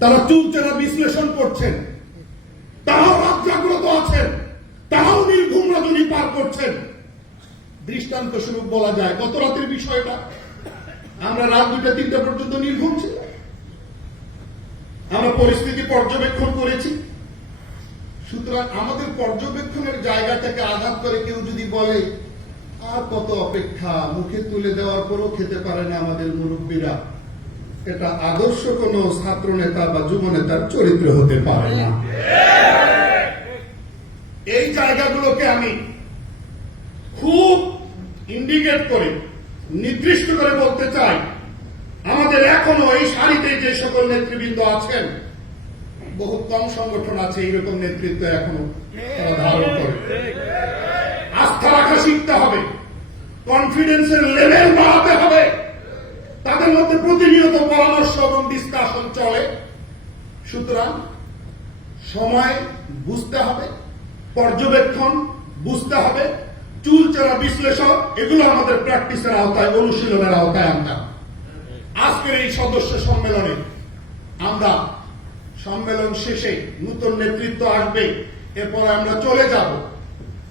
তারা চুলচেরা বিশ্লেষণ করছেন। তারাও রাত জাগ্রত আছেন তারাও নির্ঘুম রজনী পার করছেন। দৃষ্টান্ত স্বরূপ বলা যায়, গত রাতের বিষয়টা। আমরা রাত দুটা তিনটা পর্যন্ত নির্ঘুম ছিলাম আমরা পরিস্থিতি পর্যবেক্ষণ করেছি। সুতরাং আমাদের পর্যবেক্ষণের জায়গাটাকে আঘাত করে কেউ যদি বলে, আর কত অপেক্ষা, মুখে তুলে দেওয়ার পরও খেতে পারে না আমাদের মুরব্বীরা। এটা আদর্শ কোন ছাত্র নেতা বা যুব নেতার চরিত্র হতে পারে না। এই জায়গাগুলোকে আমি খুব ইন্ডিকেট করে, নির্দিষ্ট করে বলতে চাই, আমাদের এখনও এই সারিতে যে সকল নেতৃবৃন্দ আছেন, বহু কম সংগঠন আছে, এইরকম নেতৃত্ব এখনও তারা ধারণ করে। আস্থা রাখা শিখতে হবে কনফিডেন্সের লেভেল বাড়াতে হবে। তাদের মধ্যে প্রতিনিয়ত পরামর্শ এবং ডিসকাশন চলে। সুতরাং সময় বুঝতে হবে, পর্যবেক্ষণ বুঝতে হবে চুলচেরা বিশ্লেষণ এগুলো আমাদের প্র্যাকটিসের আওতায়, অনুশীলনের আওতায় আনতে আজকের এই সদস্য সম্মেলনে আমরা সম্মেলন শেষে নতুন নেতৃত্ব আসবে, এরপর আমরা চলে যাব।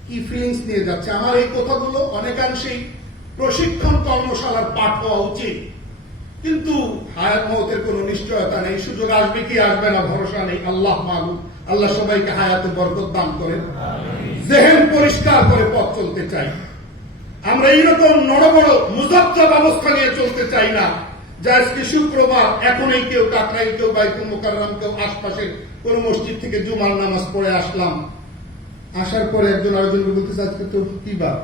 কি ফিলিংস নিয়ে যাচ্ছে? আমার এই কথাগুলো অনেকাংশেই প্রশিক্ষণ কর্মশালার পাঠ হওয়া উচিত। কিন্তু হায়াত মহতের কোনো নিশ্চয়তা নেই সুযোগ আসবে কি আসবে না ভরসা নেই। আল্লাহ মাহবুব আল্লাহ সবাইকে হায়াতে বরকত দান করেন। জেহেন পরিষ্কার করে পথ চলতে চাই আমরা এইরকম নড় বড় মুজাব্জা ব্যবস্থা নিয়ে চলতে চাই না যে আজকে শুক্রবার এখনই কেউ কাকরাই কেউ বাইকুল মোকাররাম কেউ আশপাশের কোন মসজিদ থেকে জুমার নামাজ পড়ে আসলাম। আসার পরে একজন আরেকজনকে বলতেছে আজকে তো কি বার?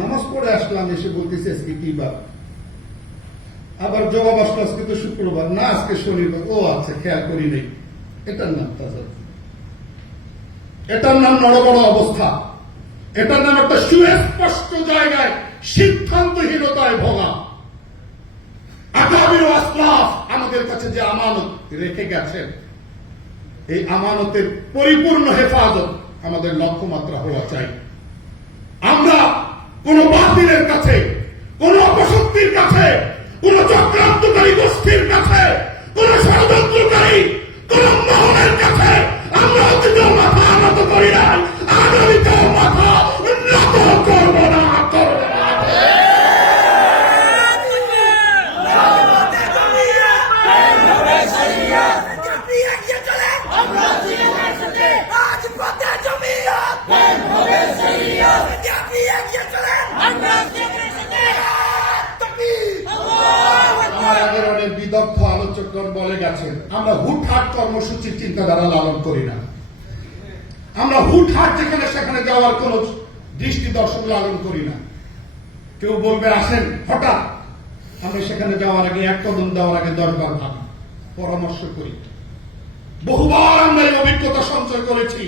নামাজ পড়ে আসলাম এসে বলতেছে আজকে কি বার? আবার জবাব আসলো আজকে তো শুক্রবার, না আজকে শনিবার। ও আচ্ছা খেয়াল করি নেই। এটার নাম তাজা এটার নাম নড় বড় অবস্থা। এটার নাম একটা সুস্পষ্ট জায়গায় সিদ্ধান্তহীনতায় ভোগা। আকাবির আসলাফ আমাদের কাছে যে আমানত রেখে গেছেন, এই আমানতের পরিপূর্ণ হেফাজত আমাদের লক্ষ্যমাত্রা হওয়া চাই। আমরা কোন বাতিলের কাছে, কোন অপশক্তির কাছে কোন চক্রান্তকারী গোষ্ঠীর বিদগ্ধ আলোচকগণ বলে গেছেন, আমরা হুটহাট কর্মসূচির চিন্তাধারা লালন করি না। আমরা হুটহাট যেখানে সেখানে যাওয়ার কোন দৃষ্টি দর্শন লালন করি না। কেউ বলবে, আসেন, হঠাৎ আমরা সেখানে যাওয়ার আগে এক কদম দেওয়ার আগে দরবার ভাবি পরামর্শ করি। বহুবার আমরা এই অভিজ্ঞতা সঞ্চয় করেছি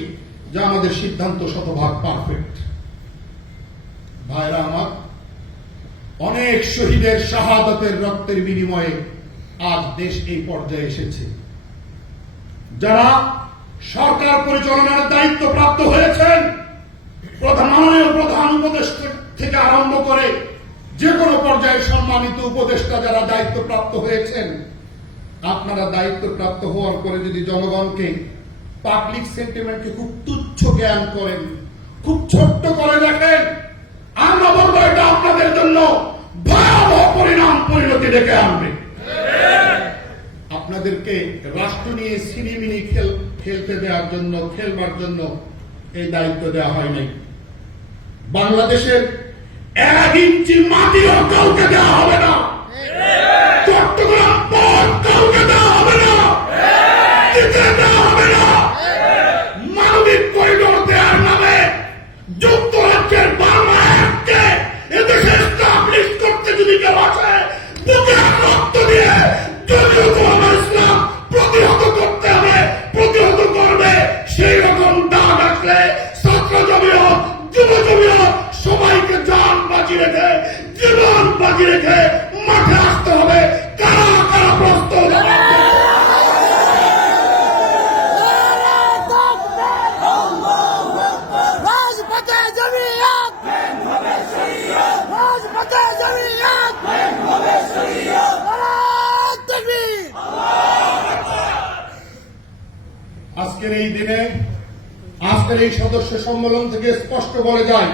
যে আমাদের সিদ্ধান্ত শতভাগ পারফেক্ট ভাইরা আমার, অনেক শহীদের শাহাদতের রক্তের বিনিময়ে আজ দেশ এই পর্যায়ে এসেছে। যারা সরকার পরিচালনার দায়িত্ব প্রাপ্ত হয়েছেন, প্রধান প্রধান উপদেষ্টা থেকে আরম্ভ করে যে কোনো পর্যায়ে সম্মানিত উপদেষ্টা যারা দায়িত্ব প্রাপ্ত হয়েছেন, আপনারা দায়িত্ব প্রাপ্ত হওয়ার পরে যদি জনগণকে পাবলিক সেন্টিমেন্টকে খুব তুচ্ছ জ্ঞান করেন, খুব ছোট্ট করে দেখেন, আমরা বলব এটা আপনাদের জন্য ভয়াবহ পরিণাম পরিণতি ডেকে আনবে। আপনাদেরকে রাষ্ট্র নিয়ে সিনেমিনি খেল, খেলতে দেওয়ার জন্য, খেলবার জন্য এই দায়িত্ব দেওয়া হয় নাই। বাংলাদেশের এক ইঞ্চি মাটিও কাউকে দেওয়া হবে না। বুকে রক্ত দিয়ে যদিও আজকের এই দিনে, আজকের এই সদস্য সম্মেলন থেকে স্পষ্ট বলে যায়,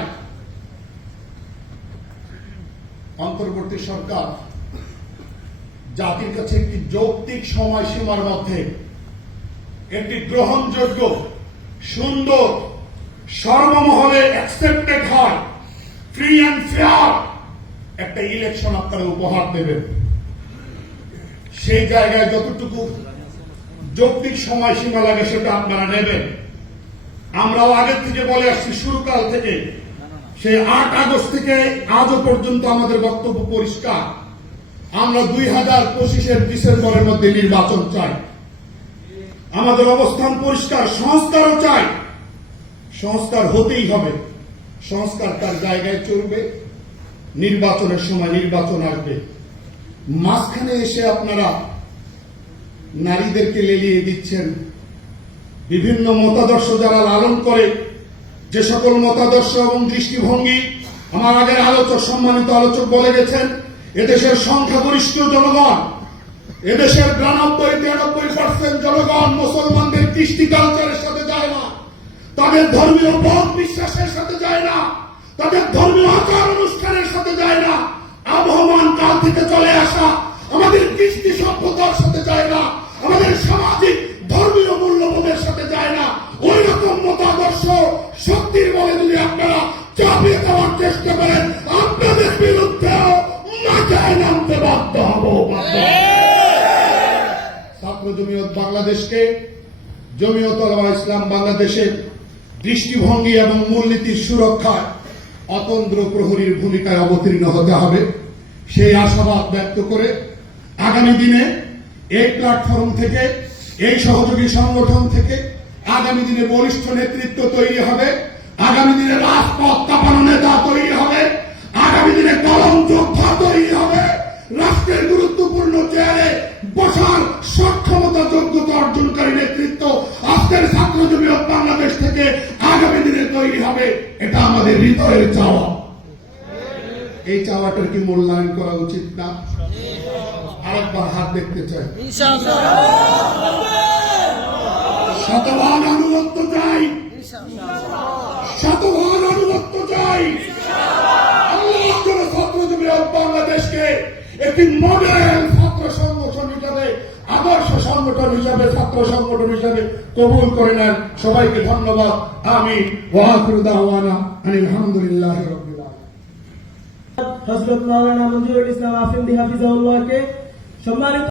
অন্তর্বর্তী সরকার জাতির কাছে একটি যৌক্তিক সময়সীমার মধ্যে, একটি গ্রহণযোগ্য, সুন্দর, সর্বমহলে অ্যাকসেপ্টেড হয় ফ্রি অ্যান্ড ফেয়ার একটা ইলেকশন আপনারা উপহার দেবেন। সেই জায়গায় যতটুকু যৌক্তিক সময়সীমা লাগে সেটা আপনারা নেবেন। আমরাও আগের থেকে বলে আসছি, শুরুকাল থেকে। সেই আট আগস্ট থেকে আজও পর্যন্ত আমাদের বক্তব্য পরিষ্কার। আমরা দুই হাজার পঁচিশের ডিসেম্বরের মধ্যে নির্বাচন চাই। আমাদের অবস্থান পরিষ্কার, সংস্কারও চাই। সংস্কার হতেই হবে। সংস্কার তার জায়গায় চলবে। নির্বাচনের সময় নির্বাচন আসবে। মাঝখানে এসে আপনারা নারীদেরকে লেলিয়ে দিচ্ছেন। বিভিন্ন মতাদর্শ যারা লালন করে, যে সকল মতাদর্শ এবং দৃষ্টিভঙ্গি আমার আগের আলোচক, সম্মানিত আলোচক বলে গেছেন, এদেশের সংখ্যাগরিষ্ঠ জনগণ, এদেশের বিরানব্বই, তিরানব্বই পার্সেন্ট জনগণ মুসলমানদের কৃষ্টি কালচারের সাথে যায় না। তাদের ধর্মীয় বোধ বিশ্বাসের সাথে যায় না। তাদের ধর্মীয় আচার অনুষ্ঠানের সাথে যায় না। আবহমান কাল থেকে চলে আসা আমাদের কৃষ্টি সভ্যতার ছাত্র জমিয়ত বাংলাদেশকে, জমিয়ত ইসলাম বাংলাদেশের দৃষ্টিভঙ্গি এবং মূলনীতির সুরক্ষায় অতন্ত্র প্রহরীর ভূমিকায় অবতীর্ণ হতে হবে। সেই আশাবাদ ব্যক্ত করে আগামী দিনে এই প্ল্যাটফর্ম থেকে, এই সহযোগী সংগঠন থেকে আগামী দিনে বরিষ্ঠ নেতৃত্ব তৈরি হবে। আগামী দিনে রাজপথ কাঁপানো নেতা তৈরি হবে। আগামী দিনে কলম যোদ্ধা তৈরি হবে। রাষ্ট্রের গুরুত্বপূর্ণ চেয়ারে বসার সক্ষমতা যোগ্যতা অর্জনকারী নেতৃত্ব আজকের ছাত্র জমিয়ত বাংলাদেশ থেকে আগামী দিনে তৈরি হবে। এটা আমাদের হৃদয়ের চাওয়া। এই চাওয়াটার কি মূল্যায়ন করা উচিত না? আরেকবার হাত দেখতে চাই। শতভাগ আনুগত্য চাই। শতভাগ আনুগত্য চাই। আল্লাহ ছাত্র জমিয়ত বাংলাদেশকে একটি মডেল সংগঠন হিসাবে আদর্শ সংগঠন হিসাবে, ছাত্র সংগঠন হিসাবে কবুল করে নেন। সবাইকে ধন্যবাদ। আমি ওয়াকুর দাওয়ানা আলহামদুলিল্লাহ হজরত মাওলানা মঞ্জুরুল ইসলাম সম্মানিত